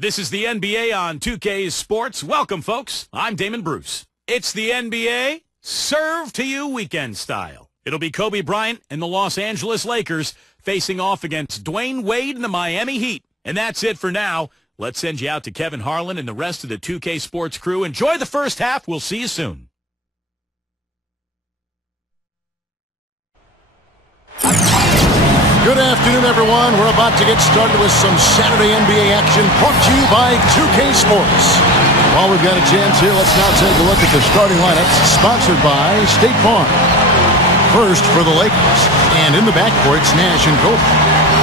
This is the NBA on 2K Sports. Welcome, folks. I'm Damon Bruce. It's the NBA serve to you weekend style. It'll be Kobe Bryant and the Los Angeles Lakers facing off against Dwayne Wade and the Miami Heat. And that's it for now. Let's send you out to Kevin Harlan and the rest of the 2K Sports crew. Enjoy the first half. We'll see you soon. Good afternoon, everyone. We're about to get started with some Saturday NBA action brought to you by 2K Sports. While we've got a chance here, let's now take a look at the starting lineups sponsored by State Farm. First for the Lakers, and in the backcourt, it's Nash and Kobe.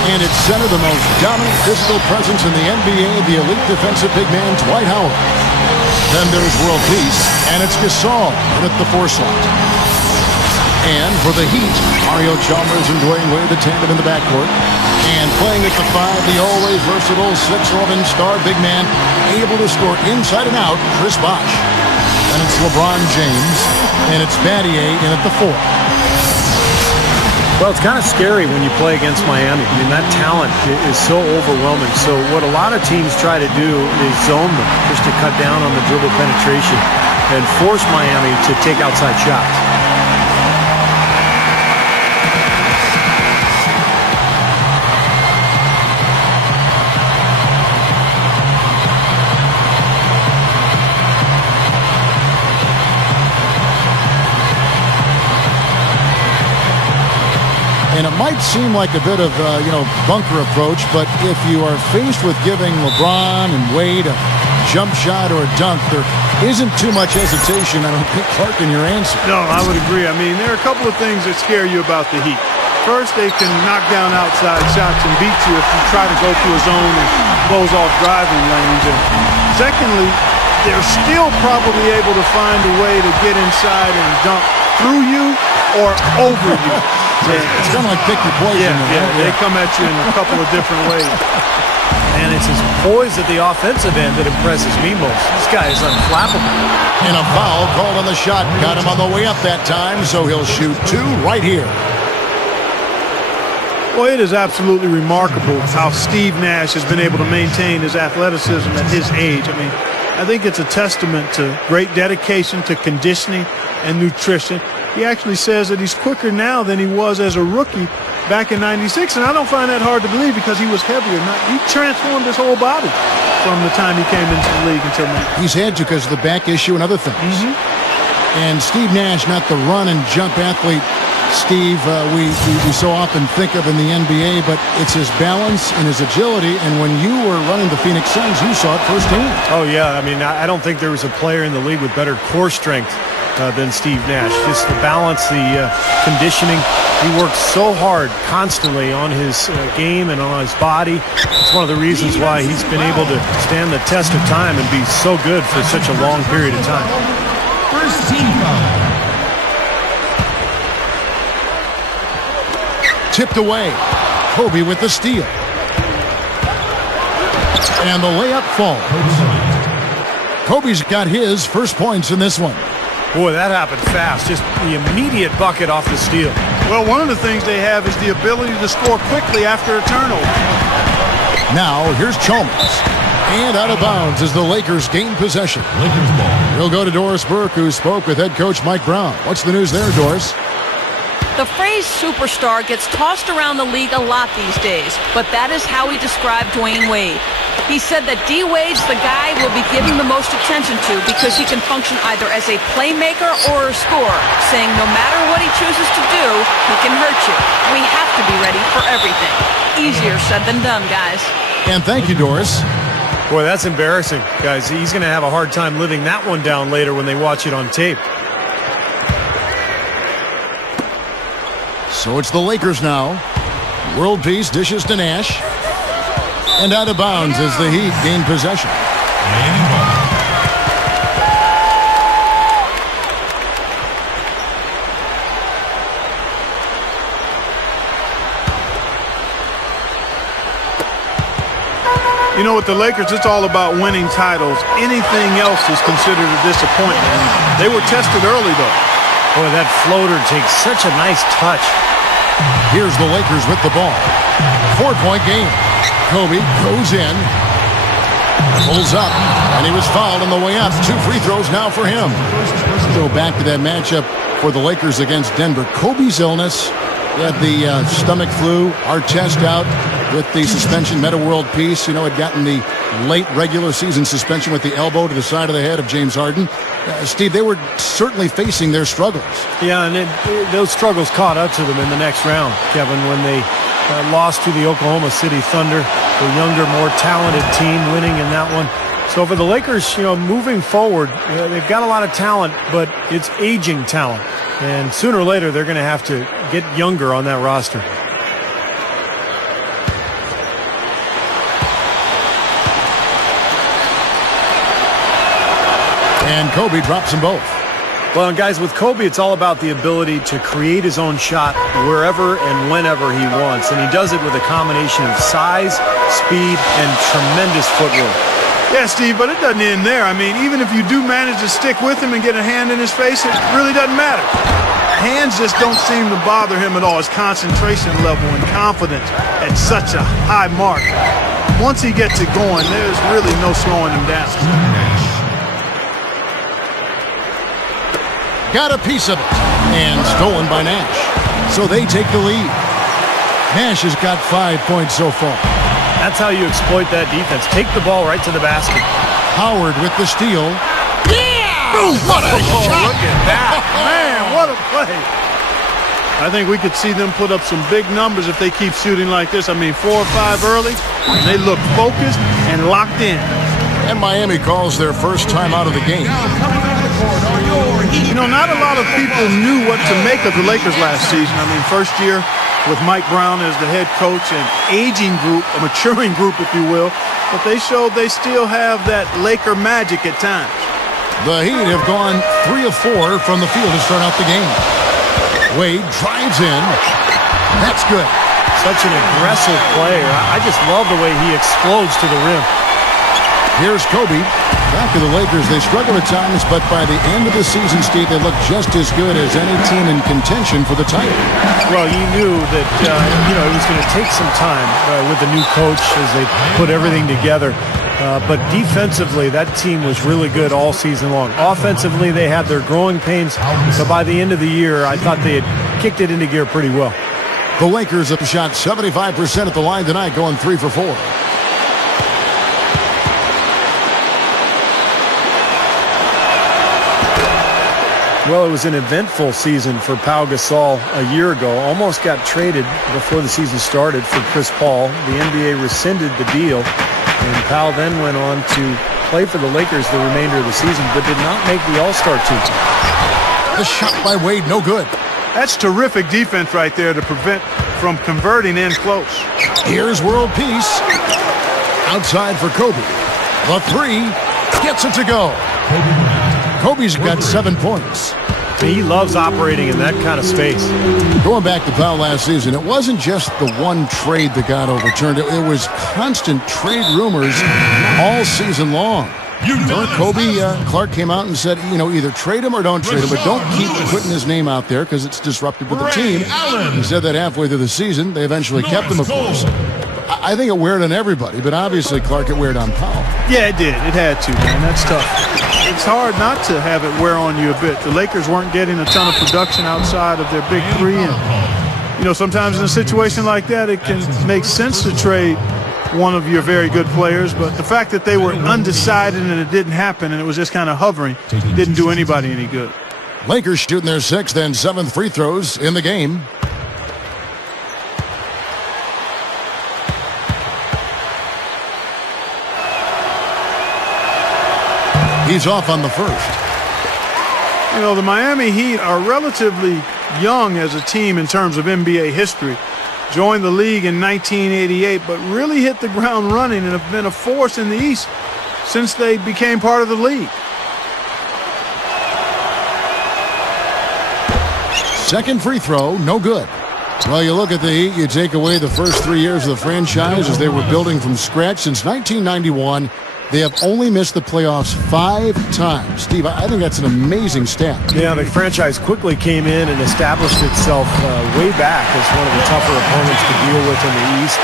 And at center, the most dominant physical presence in the NBA, the elite defensive big man, Dwight Howard. Then there's world peace, and it's Gasol at the 4 slot. And for the Heat, Mario Chalmers and Dwayne Wade, the tandem in the backcourt. And playing at the 5, the always versatile 6'11" star big man, able to score inside and out, Chris Bosh. Then it's LeBron James, and it's Battier in at the 4. Well, it's kind of scary when you play against Miami. I mean, that talent is so overwhelming. So what a lot of teams try to do is zone them, just to cut down on the dribble penetration and force Miami to take outside shots. And it might seem like a bit of, bunker approach, but if you are faced with giving LeBron and Wade a jump shot or a dunk, there isn't too much hesitation, I don't think, Clark, in your answer. No, I would agree. I mean, there are a couple of things that scare you about the Heat. First, they can knock down outside shots and beat you if you try to go through a zone and close off driving lanes. And secondly, they're still probably able to find a way to get inside and dunk through you or over you. It's kind of like pick your poison. Yeah, they come at you in a couple of different ways. And it's his poise at the offensive end that impresses me most. This guy is unflappable. And a foul called on the shot. Got him on the way up that time, so he'll shoot 2 right here. Well, it is absolutely remarkable how Steve Nash has been able to maintain his athleticism at his age. I mean, I think it's a testament to great dedication to conditioning and nutrition. He actually says that he's quicker now than he was as a rookie back in '96, and I don't find that hard to believe because he was heavier. He transformed his whole body from the time he came into the league until now. He's had to because of the back issue and other things. And Steve Nash, not the run and jump athlete, Steve, we so often think of in the NBA, but it's his balance and his agility, and when you were running the Phoenix Suns, you saw it firsthand. Oh, yeah. I mean, I don't think there was a player in the league with better core strength than Steve Nash. Just the balance, the conditioning. He works so hard constantly on his game and on his body. It's one of the reasons why he's been able to stand the test of time and be so good for such a long period of time. First team foul. Tipped away. Kobe with the steal. And the layup falls. Kobe's got his first points in this one. Boy, that happened fast. Just the immediate bucket off the steal. Well, one of the things they have is the ability to score quickly after a turnover. Now, here's Chalmers. And out of bounds as the Lakers gain possession. Lakers ball. We'll go to Doris Burke, who spoke with head coach Mike Brown. What's the news there, Doris? The phrase superstar gets tossed around the league a lot these days, but that is how he described Dwayne Wade. He said that D. Wade's the guy we'll be giving the most attention to because he can function either as a playmaker or a scorer, saying no matter what he chooses to do, he can hurt you. We have to be ready for everything. Easier said than done, guys. And thank you, Doris. Boy, that's embarrassing, guys. He's going to have a hard time living that one down later when they watch it on tape. So it's the Lakers now. World peace dishes to Nash. And out of bounds as the Heat gain possession. You know, with the Lakers, it's all about winning titles. Anything else is considered a disappointment. They were tested early, though. Boy, that floater takes such a nice touch. Here's the Lakers with the ball. 4-point game. Kobe goes in. Pulls up, and he was fouled on the way up. 2 free throws now for him. Go back to that matchup for the Lakers against Denver. Kobe's illness. He had the stomach flu. Artest out with the suspension. Meta World Peace. Had gotten the late regular season suspension with the elbow to the side of the head of James Harden. Steve, they were certainly facing their struggles. Yeah, and those struggles caught up to them in the next round, Kevin, when they lost to the Oklahoma City Thunder, the younger, more talented team winning in that one. So for the Lakers, moving forward, they've got a lot of talent, but it's aging talent. And sooner or later, they're going to have to get younger on that roster. And Kobe drops them both. Well, and guys, with Kobe, it's all about the ability to create his own shot wherever and whenever he wants. And he does it with a combination of size, speed, and tremendous footwork. Yeah, Steve, but it doesn't end there. I mean, even if you do manage to stick with him and get a hand in his face, it really doesn't matter. Hands just don't seem to bother him at all. His concentration level and confidence at such a high mark. Once he gets it going, there's really no slowing him down. Got a piece of it. And stolen by Nash. So they take the lead. Nash has got 5 points so far. That's how you exploit that defense. Take the ball right to the basket. Howard with the steal. Yeah! Ooh, what a shot! Look at that. Man, what a play. I think we could see them put up some big numbers if they keep shooting like this. I mean, 4 or 5 early. They look focused and locked in. And Miami calls their first time out of the game. Not a lot of people knew what to make of the Lakers last season. I mean, first year with Mike Brown as the head coach, an aging group, a maturing group, if you will. But they showed they still have that Laker magic at times. The Heat have gone 3 of 4 from the field to start out the game. Wade drives in. That's good. Such an aggressive player. I just love the way he explodes to the rim. Here's Kobe. Back to the Lakers. They struggle at times, but by the end of the season, Steve, they look just as good as any team in contention for the title. Well, you knew that, it was going to take some time with the new coach as they put everything together. But defensively, that team was really good all season long. Offensively, they had their growing pains. So by the end of the year, I thought they had kicked it into gear pretty well. The Lakers have shot 75% at the line tonight, going 3 for 4. Well, it was an eventful season for Pau Gasol a year ago. Almost got traded before the season started for Chris Paul. The NBA rescinded the deal, and Pau then went on to play for the Lakers the remainder of the season, but did not make the All-Star team. The shot by Wade, no good. That's terrific defense right there to prevent from converting in close. Here's world peace. Outside for Kobe. The 3 gets it to go. Kobe's got 7 points. He loves operating in that kind of space. Going back to Pau last season, it wasn't just the one trade that got overturned. It was constant trade rumors all season long. Kobe, Clark came out and said, either trade him or don't trade him, but don't keep putting his name out there because it's disruptive to the team. He said that halfway through the season. They eventually kept him, of course. I think it weared on everybody, but obviously, Clark, it weared on Pau. Yeah, it did. It had to, man. That's tough. It's hard not to have it wear on you a bit. The Lakers weren't getting a ton of production outside of their big 3. And, sometimes in a situation like that, it can make sense to trade one of your very good players. But the fact that they were undecided and it didn't happen and it was just kind of hovering didn't do anybody any good. Lakers shooting their 6th and 7th free throws in the game. He's off on the first. The Miami Heat are relatively young as a team in terms of NBA history. Joined the league in 1988, but really hit the ground running and have been a force in the East since they became part of the league. Second free throw, no good. Well, you look at the Heat, you take away the first 3 years of the franchise as they were building from scratch since 1991. They have only missed the playoffs 5 times. Steve, I think that's an amazing stat. Yeah, the franchise quickly came in and established itself way back as one of the tougher opponents to deal with in the East.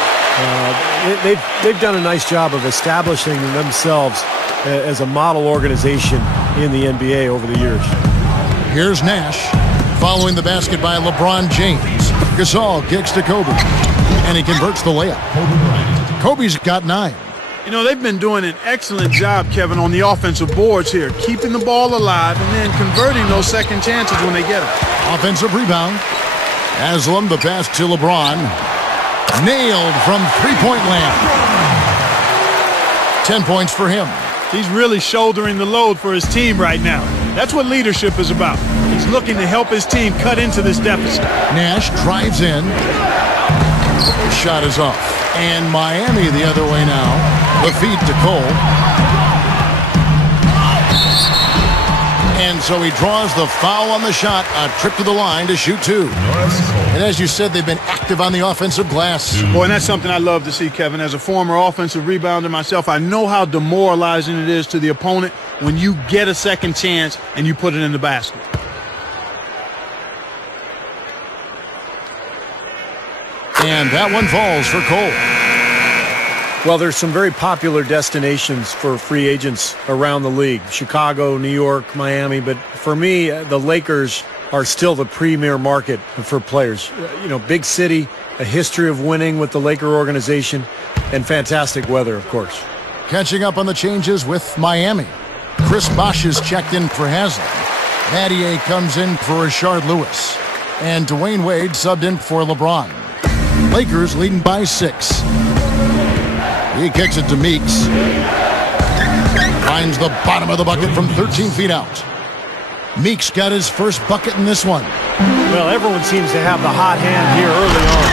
They've done a nice job of establishing themselves as a model organization in the NBA over the years. Here's Nash following the basket by LeBron James. Gasol kicks to Kobe, and he converts the layup. Kobe's got 9. You know, they've been doing an excellent job, Kevin, on the offensive boards here, keeping the ball alive and then converting those second chances when they get them. Offensive rebound. Haslam, the pass to LeBron. Nailed from three-point land. 10 points for him. He's really shouldering the load for his team right now. That's what leadership is about. He's looking to help his team cut into this deficit. Nash drives in. The shot is off. And Miami the other way now. The feed to Cole. And so he draws the foul on the shot. A trip to the line to shoot 2. And as you said, they've been active on the offensive glass. Boy, and that's something I love to see, Kevin. As a former offensive rebounder myself, I know how demoralizing it is to the opponent when you get a second chance and you put it in the basket. And that one falls for Cole. Well, there's some very popular destinations for free agents around the league. Chicago, New York, Miami. But for me, the Lakers are still the premier market for players. You know, big city, a history of winning with the Laker organization, and fantastic weather, of course. Catching up on the changes with Miami. Chris Bosh is checked in for Haslam. Mattier comes in for Rashard Lewis. And Dwayne Wade subbed in for LeBron. Lakers leading by 6. He kicks it to Meeks. Finds the bottom of the bucket from 13 feet out. Meeks got his first bucket in this one. Well, everyone seems to have the hot hand here early on.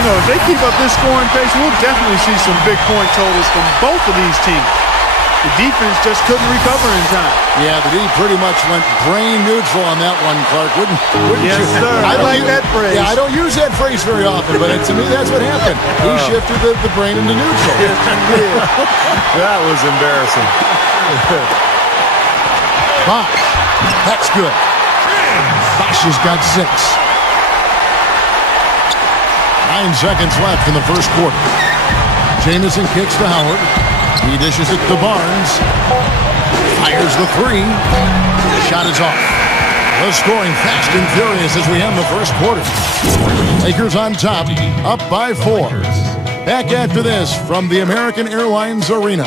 You know, if they keep up this scoring pace, we'll definitely see some big point totals from both of these teams. The defense just couldn't recover in time. Yeah, the D pretty much went brain neutral on that one, Clark. Wouldn't yes, you? Sir. I like that phrase. Yeah, I don't use that phrase very often, but to me, that's what happened. He shifted the brain into neutral. Yes, he did. That was embarrassing. Bosh. That's good. Bosh has got 6. 9 seconds left in the first quarter. Jamison kicks to Howard. He dishes it to Barnes. Fires the 3. The shot is off. The scoring fast and furious as we end the first quarter. Lakers on top, up by 4. Back after this from the American Airlines Arena.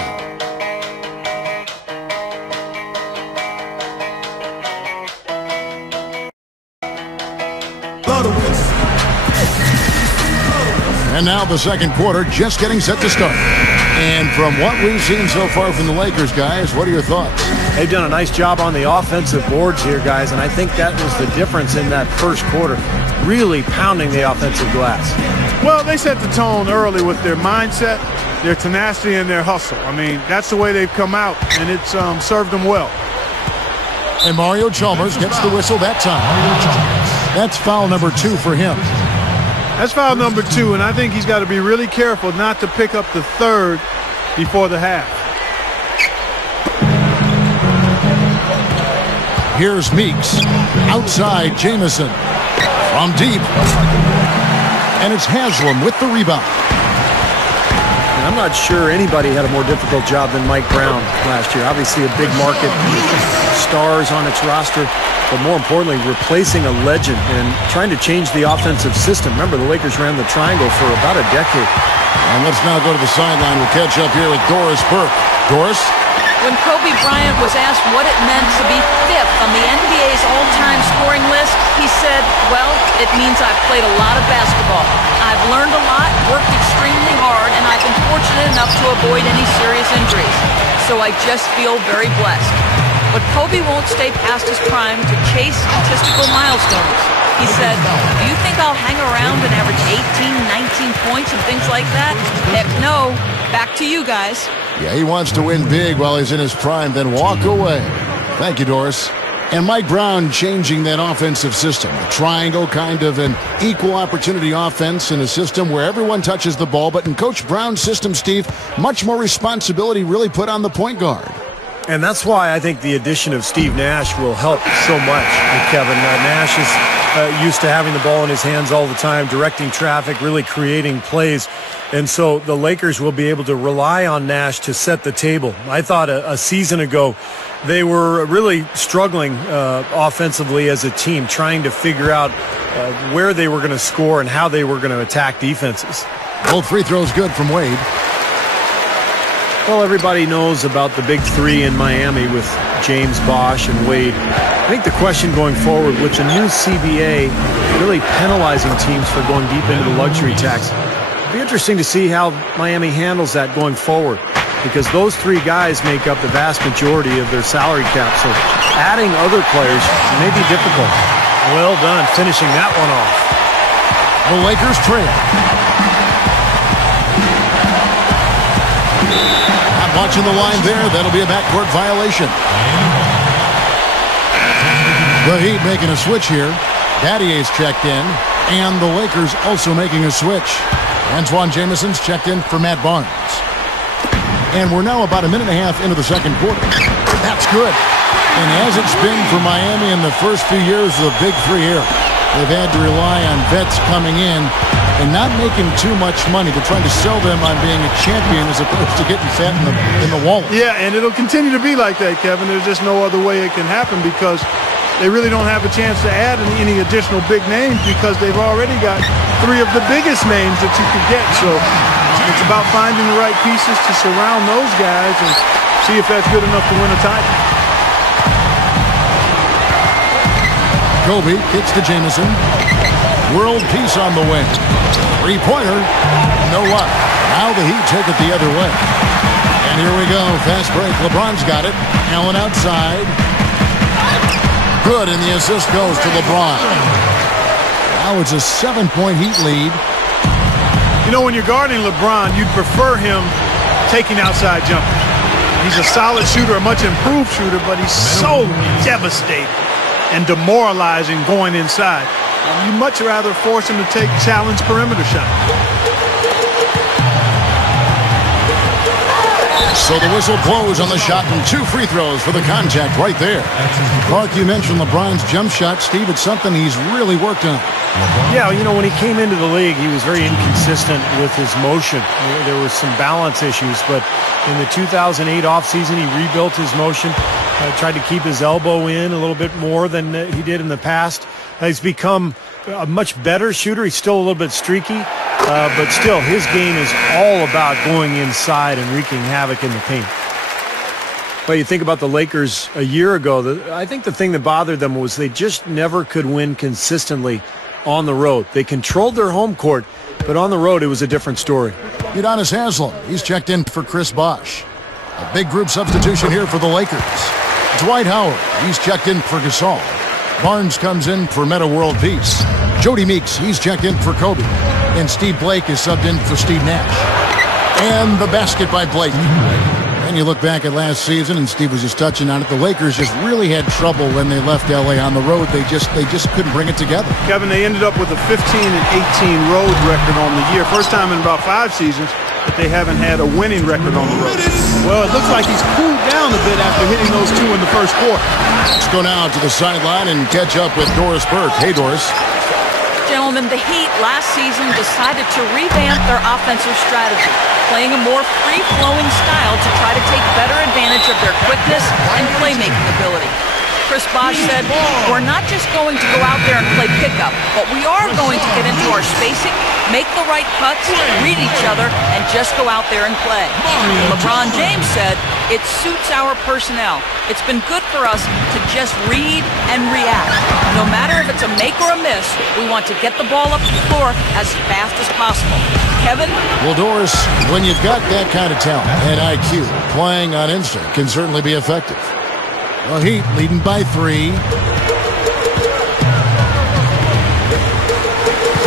And now the second quarter just getting set to start. And from what we've seen so far from the Lakers, guys, what are your thoughts? They've done a nice job on the offensive boards here, guys, and I think that was the difference in that first quarter, really pounding the offensive glass. Well, they set the tone early with their mindset, their tenacity, and their hustle. I mean, that's the way they've come out, and it's served them well. And Mario Chalmers gets the whistle that time. That's foul number 2 for him. That's foul number 2, and I think he's got to be really careful not to pick up the 3rd before the half. Here's Meeks. Outside, Jamison. From deep. And it's Haslam with the rebound. And I'm not sure anybody had a more difficult job than Mike Brown last year. Obviously a big market, stars on its roster, but more importantly, replacing a legend and trying to change the offensive system. Remember, the Lakers ran the triangle for about a decade. And let's now go to the sideline. We'll catch up here with Doris Burke. Doris? When Kobe Bryant was asked what it meant to be 5th on the NBA's all-time scoring list, he said, well, it means I've played a lot of basketball. I've learned a lot, worked extremely hard, and I've been fortunate enough to avoid any serious injuries. So I just feel very blessed. But Kobe won't stay past his prime to chase statistical milestones. He said, do you think I'll hang around and average 18, 19 points and things like that? Heck no. Back to you guys. Yeah, he wants to win big while he's in his prime, then walk away. Thank you, Doris. And Mike Brown changing that offensive system. A triangle, kind of an equal opportunity offense in a system where everyone touches the ball. But in Coach Brown's system, Steve, much more responsibility really put on the point guard. And that's why I think the addition of Steve Nash will help so much with Kevin. Nash is used to having the ball in his hands all the time, directing traffic, really creating plays. And so the Lakers will be able to rely on Nash to set the table. I thought a season ago they were really struggling offensively as a team, trying to figure out where they were going to score and how they were going to attack defenses. Both free throws good from Wade. Well, everybody knows about the big three in Miami with James, Bosh, and Wade. I think the question going forward with the new CBA really penalizing teams for going deep into the luxury tax, it'll be interesting to see how Miami handles that going forward, because those three guys make up the vast majority of their salary cap. So adding other players may be difficult. Well done finishing that one off. The Lakers trail. Watching the line there, that'll be a backcourt violation. The Heat making a switch here. Battier's checked in, and the Lakers also making a switch. Antoine Jamison's checked in for Matt Barnes. And we're now about a minute and a half into the second quarter. That's good. And as it's been for Miami in the first few years of the Big Three era, they've had to rely on vets coming in and not making too much money. They're trying to sell them on being a champion as opposed to getting fat in the wallet. Yeah, and it'll continue to be like that, Kevin. There's just no other way it can happen because they really don't have a chance to add any additional big names because they've already got three of the biggest names that you could get. So it's about finding the right pieces to surround those guys and see if that's good enough to win a title. Kobe kicks to Jamison. World peace on the wing. Three-pointer. No luck. Now the Heat take it the other way. And here we go. Fast break. LeBron's got it. Allen outside. Good, and the assist goes to LeBron. Now it's a 7-point Heat lead. You know, when you're guarding LeBron, you'd prefer him taking outside jumpers. He's a solid shooter, a much improved shooter, but he's so devastating and demoralizing going inside. You'd much rather force him to take challenge perimeter shots. So the whistle blows on the shot and 2 free throws for the contact right there. Clark, you mentioned LeBron's jump shot. Steve, it's something he's really worked on. Yeah, you know, when he came into the league, he was very inconsistent with his motion. There were some balance issues, but in the 2008 offseason, he rebuilt his motion, tried to keep his elbow in a little bit more than he did in the past. He's become a much better shooter. He's still a little bit streaky, but still, his game is all about going inside and wreaking havoc in the paint. Well, you think about the Lakers a year ago, I think the thing that bothered them was they just never could win consistently on the road. They controlled their home court, but on the road, it was a different story. Udonis Haslem, he's checked in for Chris Bosh. A big group substitution here for the Lakers. Dwight Howard, he's checked in for Gasol. Barnes comes in for Meta World Peace. Jody Meeks, he's checked in for Kobe. And Steve Blake is subbed in for Steve Nash. And the basket by Blake. And you look back at last season, and Steve was just touching on it, the Lakers just really had trouble when they left L.A. on the road. They just couldn't bring it together. Kevin, they ended up with a 15-18 road record on the year. First time in about 5 seasons that they haven't had a winning record on the road. Well, it looks like he's cooled down a bit after hitting those 2 in the first quarter. Let's go now to the sideline and catch up with Doris Burke. Hey, Doris. Gentlemen, the Heat last season decided to revamp their offensive strategy, playing a more free-flowing style to try to take better advantage of their quickness and playmaking ability. Chris Bosh said, we're not just going to go out there and play pickup, but we are going to get into our spacing, make the right cuts, read each other, and just go out there and play. LeBron James said, it suits our personnel. It's been good for us to just read and react. No matter if it's a make or a miss, we want to get the ball up the floor as fast as possible. Kevin? Well, Doris, when you've got that kind of talent and IQ, playing on instinct can certainly be effective. The Heat leading by 3.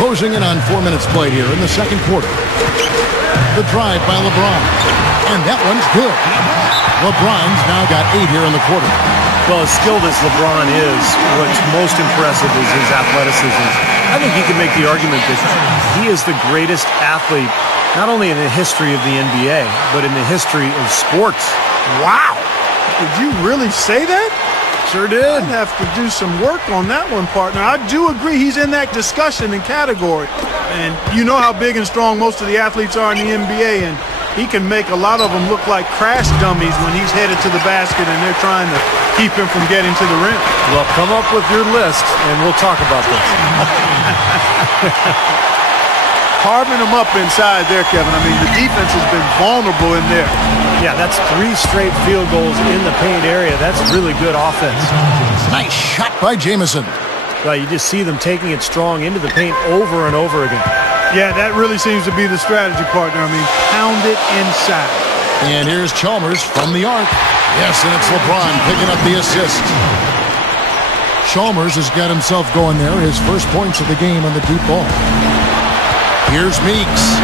Closing in on 4 minutes played here in the second quarter. The drive by LeBron. And that one's good. LeBron's now got 8 here in the quarter. Well, as skilled as LeBron is, what's most impressive is his athleticism. I think you can make the argument that he is the greatest athlete, not only in the history of the NBA, but in the history of sports. Wow. Did you really say that? Sure did. I'd have to do some work on that one, partner. I do agree he's in that discussion and category. And you know how big and strong most of the athletes are in the NBA, and he can make a lot of them look like crash dummies when he's headed to the basket and they're trying to keep him from getting to the rim. Well, come up with your list, and we'll talk about this. Carving them up inside there, Kevin. I mean, the defense has been vulnerable in there. Yeah, that's 3 straight field goals in the paint area. That's really good offense. Nice shot by Jamison. Well, you just see them taking it strong into the paint over and over again. Yeah, that really seems to be the strategy, partner. I mean, pound it inside. And here's Chalmers from the arc. Yes, and it's LeBron picking up the assist. Chalmers has got himself going there. His first points of the game on the deep ball. Here's Meeks.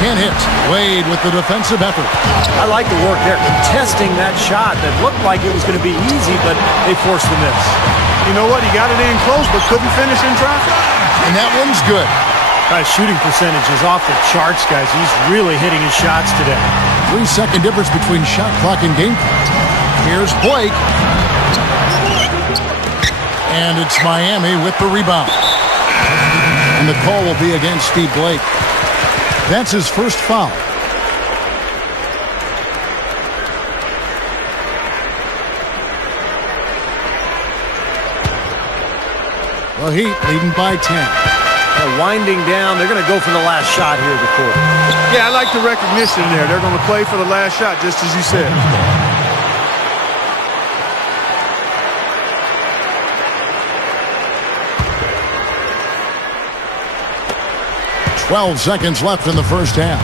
Can't hit. Wade with the defensive effort. I like the work there, contesting that shot that looked like it was going to be easy, but they forced the miss. You know what? He got it in close, but couldn't finish in traffic. And that one's good. Shooting percentage is off the charts, guys. He's really hitting his shots today. 3-second difference between shot clock and game clock. Here's Blake. And it's Miami with the rebound. And the call will be against Steve Blake. That's his first foul. The Heat leading by 10. They're winding down. They're going to go for the last shot here of the quarter. Yeah, I like the recognition there. They're going to play for the last shot, just as you said. 12 seconds left in the first half.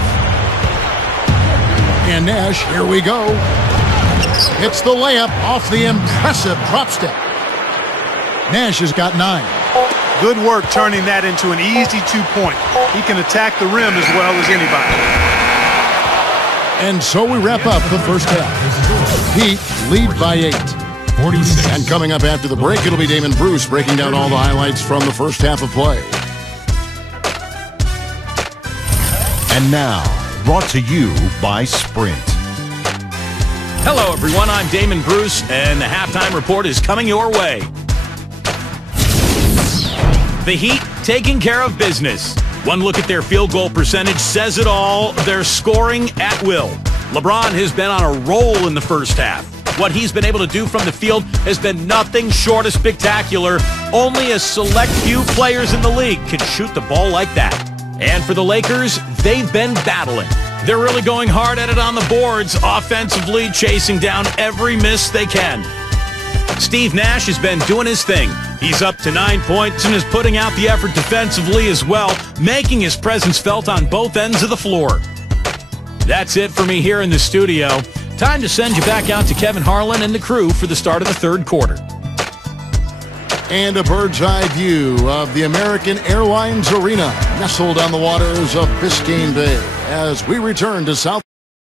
And Nash, here we go. It's the layup off the impressive drop step. Nash has got 9. Good work turning that into an easy 2-point. He can attack the rim as well as anybody. And so we wrap up the first half. Heat lead by 8. 46. And coming up after the break, it'll be Damon Bruce breaking down all the highlights from the first half of play. And now, brought to you by Sprint. Hello, everyone. I'm Damon Bruce, and the halftime report is coming your way. The Heat taking care of business. One look at their field goal percentage says it all. They're scoring at will. LeBron has been on a roll in the first half. What he's been able to do from the field has been nothing short of spectacular. Only a select few players in the league can shoot the ball like that. And for the Lakers, they've been battling. They're really going hard at it on the boards, offensively chasing down every miss they can. Steve Nash has been doing his thing. He's up to 9 points and is putting out the effort defensively as well, making his presence felt on both ends of the floor. That's it for me here in the studio. Time to send you back out to Kevin Harlan and the crew for the start of the third quarter. And a bird's eye view of the American Airlines Arena, nestled on the waters of Biscayne Bay, as we return to South